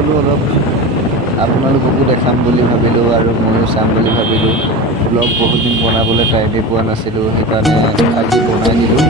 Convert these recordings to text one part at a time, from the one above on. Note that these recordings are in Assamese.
গ'লোঁ অলপ আপোনালোককো দেখাম বুলি ভাবিলোঁ আৰু ময়ো চাম বুলি ভাবিলোঁ। ব্লগ বহুত দিন বনাবলৈ টাইমেই পোৱা নাছিলোঁ, সেইকাৰণে আজি বনাই দিলোঁ।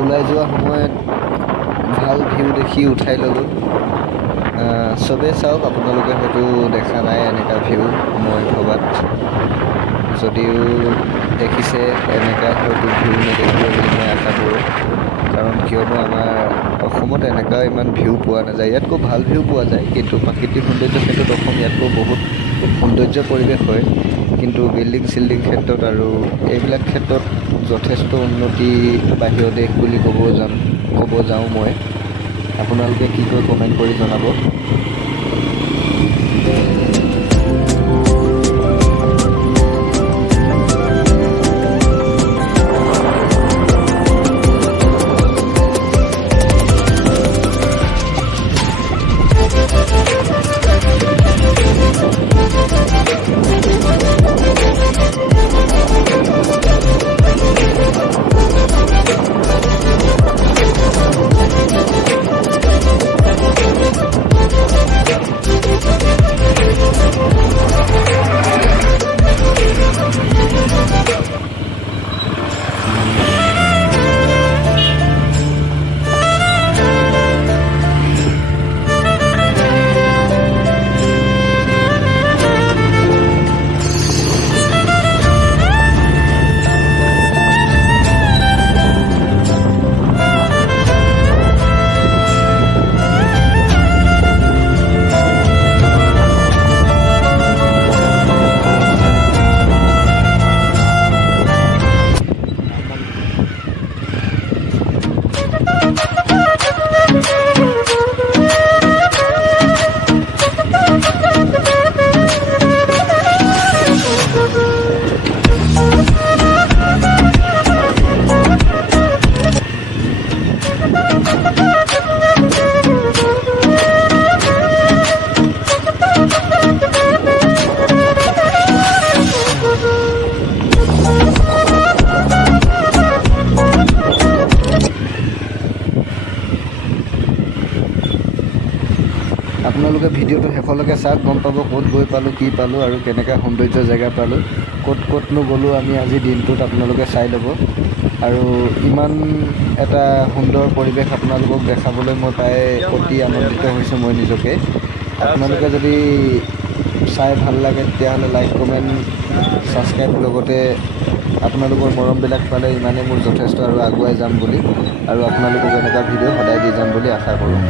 ওলাই যোৱা সময়ত ভাল ভিউ দেখি উঠাই ল'লোঁ। চবেই চাওক, আপোনালোকে হয়তো দেখা নাই এনেকুৱা ভিউ মই ভবাত। যদিও দেখিছে, এনেকুৱা হয়তো ভিউ নেদেখিব বুলি মই আশা কৰোঁ। কাৰণ কিয়নো আমাৰ অসমত এনেকুৱা ইমান ভিউ পোৱা নাযায়। ইয়াতকৈ ভাল ভিউ পোৱা যায়, কিন্তু প্ৰাকৃতিক সৌন্দৰ্যৰ ক্ষেত্ৰত অসম ইয়াতকৈ বহুত সৌন্দৰ্য পৰিৱেশ হয়। কিন্তু বিল্ডিং ক্ষেত্ৰত আৰু এইবিলাক ক্ষেত্ৰত যথেষ্ট উন্নতি বাহিৰৰ দেশ বুলি ক'ব যাওঁ মই। আপোনালোকে কি কয় কমেণ্ট কৰি জনাব। আপোনালোকে ভিডিঅ'টো শেষলৈকে চাওক, গম পাব ক'ত গৈ পালোঁ, কি পালোঁ আৰু কেনেকুৱা সৌন্দৰ্য জেগা পালোঁ। ক'তনো গ'লোঁ আমি আজিৰ দিনটোত আপোনালোকে চাই ল'ব। আৰু ইমান এটা সুন্দৰ পৰিৱেশ আপোনালোকক দেখাবলৈ মই পাই অতি আনন্দিত হৈছোঁ মই নিজকে। আপোনালোকে যদি চাই ভাল লাগে তেতিয়াহ'লে লাইক, কমেণ্ট, ছাবস্ক্ৰাইব, লগতে আপোনালোকৰ মৰমবিলাক পালে ইমানেই মোৰ যথেষ্ট আৰু আগুৱাই যাম বুলি, আৰু আপোনালোকক এনেকুৱা ভিডিঅ' সদায় দি যাম বুলি আশা কৰোঁ।